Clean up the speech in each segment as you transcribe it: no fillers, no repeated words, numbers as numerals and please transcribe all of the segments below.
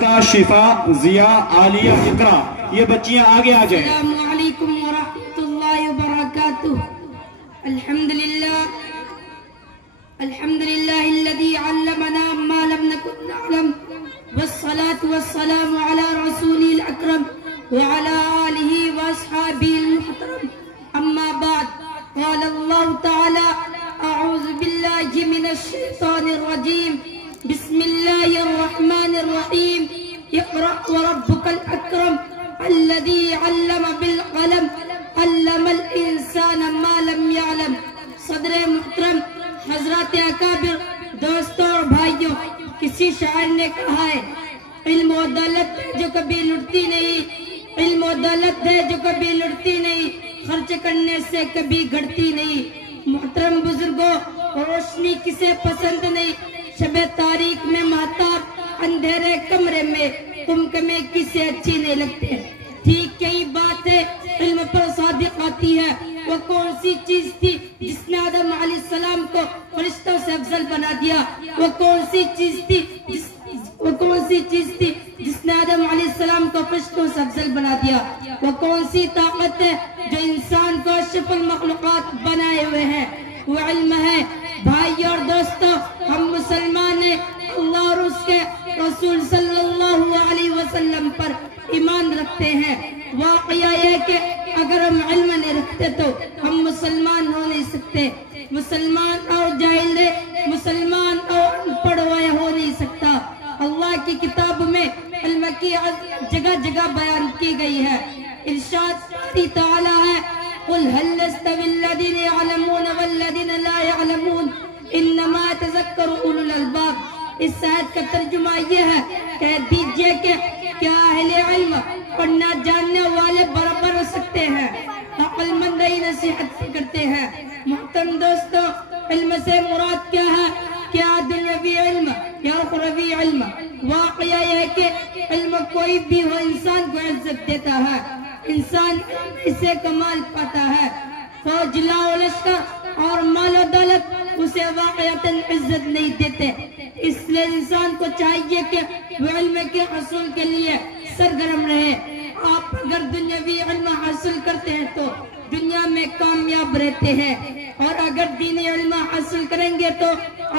شائستہ، شفا، ضیاء، عالیہ، اقرا، یہ بچیاں آگے آ جائیں۔ السلام علیکم ورحمۃ اللہ وبرکاتہ۔ الحمد للہ الذی علمنا ما لم نکن نعلم، والصلاة والسلام علی رسول الاکرم وعلی آلہ واصحابہ المحترم، اما بعد، قال اللہ تعالی اعوذ باللہ من الشیطان الرجیم، بسم اللہ الرحمن الرحیم، اقرأ وربک الاکرم الذي علم بالقلم علم الانسان ما لم يعلم۔ صدر محترم، حضرات اکابر، دوستوں اور بھائیوں، کسی شاعر نے کہا ہے علم و دولت جو کبھی لٹتی نہیں، علم و دولت ہے جو کبھی لٹتی نہیں، خرچ کرنے سے کبھی گھٹتی نہیں۔ محترم بزرگوں، روشنی کسے پسند نہیں، شب تاریک میں مہتاب، اندھیرے کمرے میں کمکمے کسے اچھی نہیں لگتے۔ ٹھیک یہی بات ہے، علم پر صادق آتی ہے۔ وہ کون سی چیز تھی جس نے آدم علیہ السلام کو فرشتوں سے افضل بنا دیا؟ وہ کون سی چیز تھی جس نے آدم علیہ السلام کو فرشتوں سے افضل بنا دیا؟ وہ کون سی طاقت ہے جو انسان کو اشرف المخلوقات بنائے ہوئے ہے؟ وہ علم ہے۔ بھائی اور دوستوں، ہم مسلمان ہیں، اللہ اور اس کے رسول صلی اللہ علیہ وسلم پر ایمان رکھتے ہیں۔ واقعہ یہ کہ اگر ہم علم نہیں رکھتے تو ہم مسلمان ہو نہیں سکتے۔ مسلمان اور جاہل ہے، مسلمان اور ان پڑھ ہوا ہو نہیں سکتا۔ اللہ کی کتاب میں علم کی جگہ جگہ بیان کی گئی ہے۔ ارشاد تعالی ہے، قل هل يستوي الذين يعلمون والذين لا يعلمون انما يتذكر اولو الالباب۔ اس آیت کا ترجمہ یہ ہے، کہہ دیجئے کہ کیا اہل علم پڑھنا جاننے والے برابر ہو سکتے ہیں؟ عقل مند ہی نصیحت کرتے ہیں۔ محترم دوستو، علم سے مراد کیا ہے؟ کیا دنیاوی علم یا اخروی علم؟ واقعہ یہ کہ علم کوئی بھی ہو انسان کو عزت دیتا ہے، انسان اسے کمال پاتا ہے۔ فوج، لا و لشکر اور مال و دولت اسے واقعتاً عزت نہیں دیتے۔ اس لیے انسان کو چاہیے کہ وہ علم کے حصول کے لیے سرگرم رہے۔ آپ اگر دنیاوی علم حاصل کرتے ہیں تو دنیا میں کامیاب رہتے ہیں، اور اگر دینی علم حاصل کریں گے تو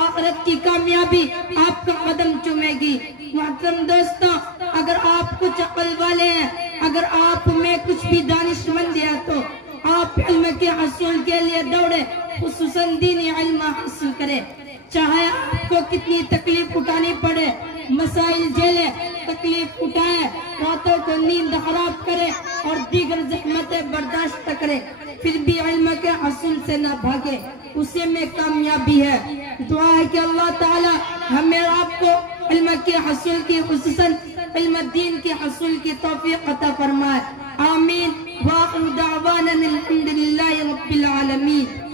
آخرت کی کامیابی آپ کا قدم چومے گی۔ محترم دوستوں، اگر آپ کچھ عقل والے ہیں، اگر آپ میں کچھ بھی دانش مندی ہے تو آپ علم کے حصول کے لیے دوڑے، خصوصاً دینی علم حاصل کرے۔ چاہے آپ کو کتنی تکلیف اٹھانی پڑے، مسائل جھیلے، تکلیف اٹھائے، راتوں کو نیند خراب کرے اور دیگر زحمتیں برداشت کرے، پھر بھی علم کے حصول سے نہ بھاگے، اسے میں کامیابی ہے۔ دعا ہے کہ اللہ تعالی ہمیں آپ کو علم کے حصول کی، خصوصاً علم دین کے حصول کی توفیق عطا فرمائے۔ آمین۔ وآخر دعوانا الحمد للہ رب العالمین۔